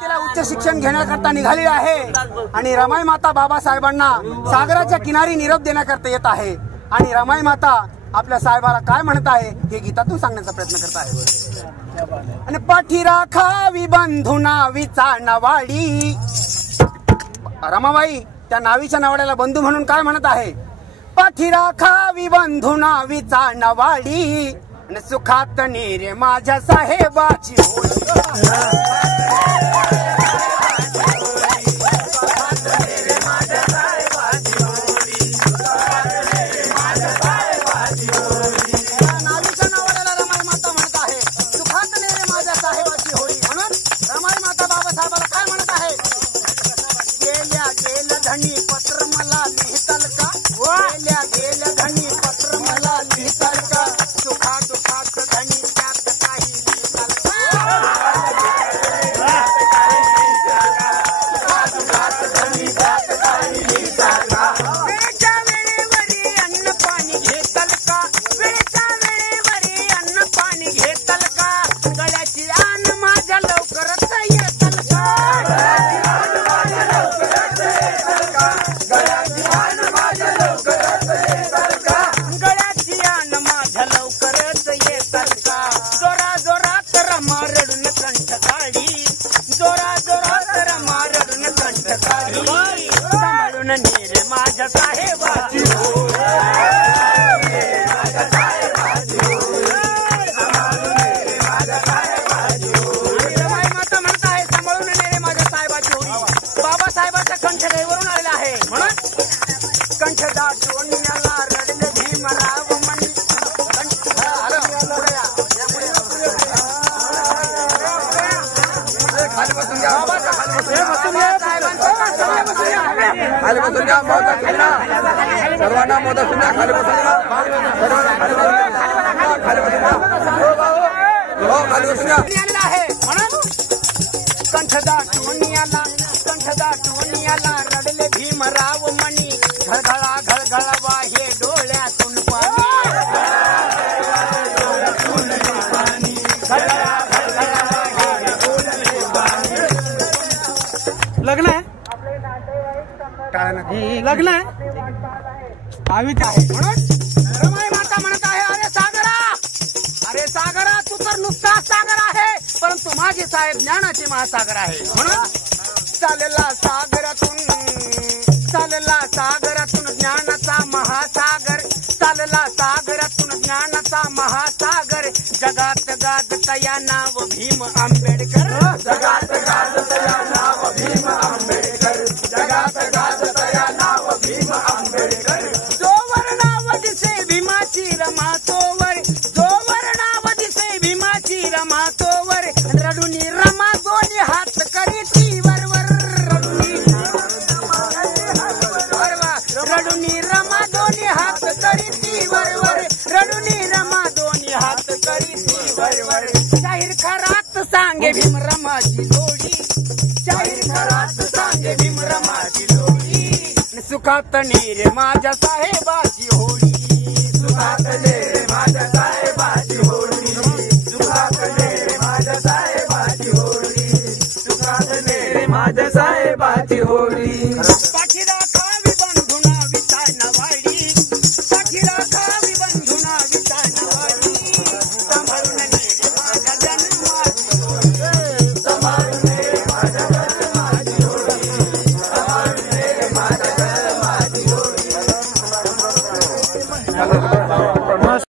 तिला उच्च शिक्षण घेण्याकरता निघाली आहे आणि रमाई माता बाबासाहेबांना सागराच्या किनारी निरोप देण्याकरता येत आहे आणि रमाई माता आपल्या साहेबाला काय म्हणत आहे हे गीतातून सांगण्याचा प्रयत्न करत आहे. आणि पाठी राखावी बंधू नावीचा नवाडी. रमाबाई त्या नावीच्या नवाड्याला बंधू म्हणून काय म्हणत आहे? पाठी राखावी बंधू नावीचा नवाडी आणि सुखात नीरे माझ्या साहेबाची सर्वांना मोदक सुद्धा खाली आहे म्हणून कंठदाटवणीला रडले भीमराव मणी घळघळा घळघळवा हे डोळ्यातून लग्न आहे लग्न आहे आम्हीच आहे म्हणून रमाई माता म्हणत आहे अरे सागरा तू तर नुसता सागर आहे परंतु माझे साहेब ज्ञानाचे महासागर आहे. म्हणून चालला सागरातून ज्ञानाचा महासागर चालला सागरातून ज्ञानाचा महासागर जगात गाजत या नाव भीम आंबेडकर जगात गाजत या नाव भीम आंबेडकर जगात गाजत या नाव भीम आंबेडकर जोवर नाव दिसे भीमाची रमा तोवर जोवर नाव दिसे भीमाची रमा तोवर रडुनी रमा दोन्ही हात करीती वरवर रडुनी रमा दोन्ही हात करीती वरवर रडुनी रमा दोन्ही हात करीती वरवर जाहीर खरात सांगे भीम रमाची जोडी जाहीर खरात सांगे भीम रमाची जोडी सुखात नीरे माझ्या साहेबाची होळी सुखात नीरे माझ्या साहेबाची होळी सुखात नीरे माझ्या साहेबाची होळी सुखात नीरे माझ्या साहेबाची होळी. Hello.